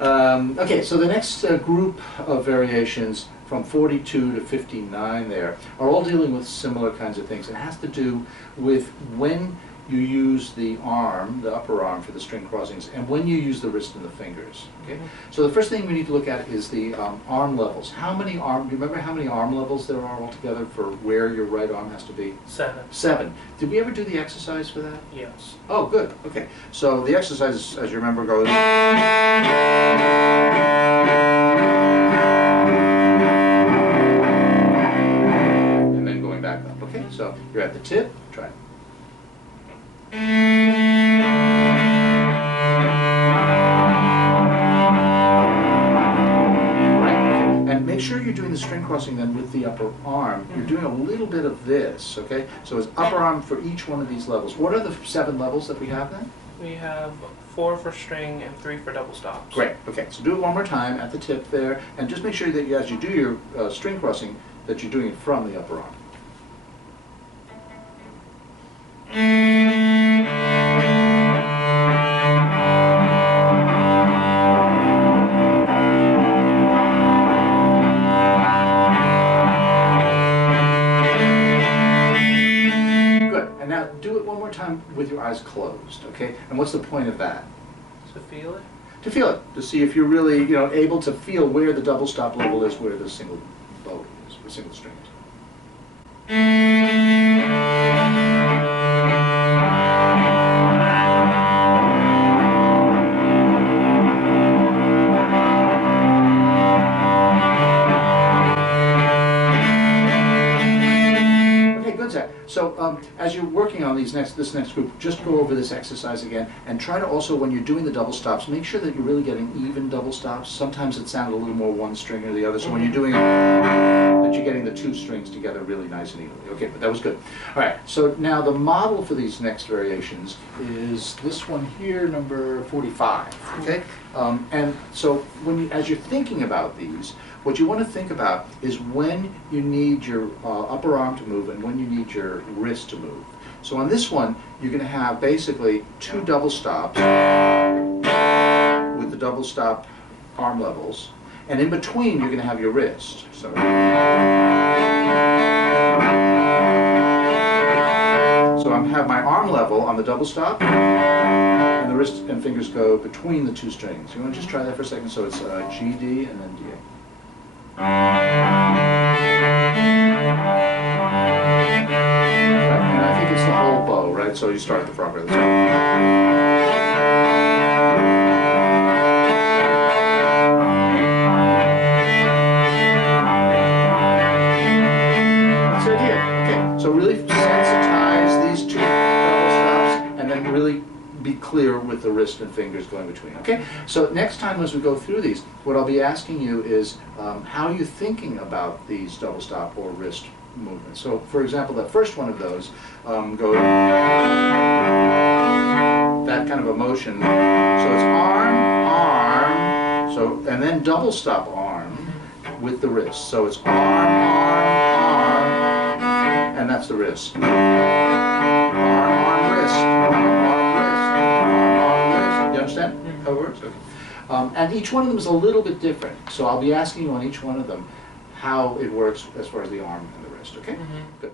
Okay, so the next group of variations from 42 to 59 there are all dealing with similar kinds of things. It has to do with when you use the arm, the upper arm for the string crossings, and when you use the wrist and the fingers. Okay? So the first thing we need to look at is the arm levels. How many arm, do you remember how many arm levels there are altogether for where your right arm has to be? 7. 7. Did we ever do the exercise for that? Yes. Oh, good. Okay. So the exercise, as you remember, goes... and then going back up. Okay? So you're at the tip. Try it. And make sure you're doing the string crossing then with the upper arm. You're doing a little bit of this, okay? So it's upper arm for each one of these levels. What are the 7 levels that we have then? We have 4 for string and 3 for double stops. Great, okay. So do it one more time at the tip there, and just make sure that you, as you do your string crossing, that you're doing it from the upper arm. Do it one more time with your eyes closed, okay? And what's the point of that? To feel it? To feel it, to see if you're really, able to feel where the double stop level is, where the single bow is, the single string is. So as you're working on this next group, just go over this exercise again and try to also, when you're doing the double stops, make sure that you're really getting even double stops. Sometimes it sounded a little more one string or the other, so when you're doing it, that you're getting the 2 strings together really nice and evenly. Okay, but that was good. All right, so now the model for these next variations is this one here, number 45, okay? And so as you're thinking about these, what you want to think about is when you need your upper arm to move and when you need your wrist to move. So on this one, you're going to have basically 2 double stops with the double stop arm levels, and in between you're going to have your wrist. So I have my arm level on the double stop, and the wrist and fingers go between the 2 strings. You want to just try that for a second? So it's G, D, and then D. And I think it's the whole bow, right? So you start at the front right? That's the idea. Okay, so really sensitize these 2 double stops and then really be clear with the wrist and fingers going between. Okay, so next time as we go through these, what I'll be asking you is how are you thinking about these double stop or wrist movements. So for example, the first one of those goes that kind of a motion. So it's arm, arm, so and then double stop arm with the wrist. So it's arm, arm, arm, and that's the wrist. Arm, arm, wrist. Arm, you understand how it works? Okay. And each one of them is a little bit different, so I'll be asking you on each one of them how it works as far as the arm and the wrist, okay? Good.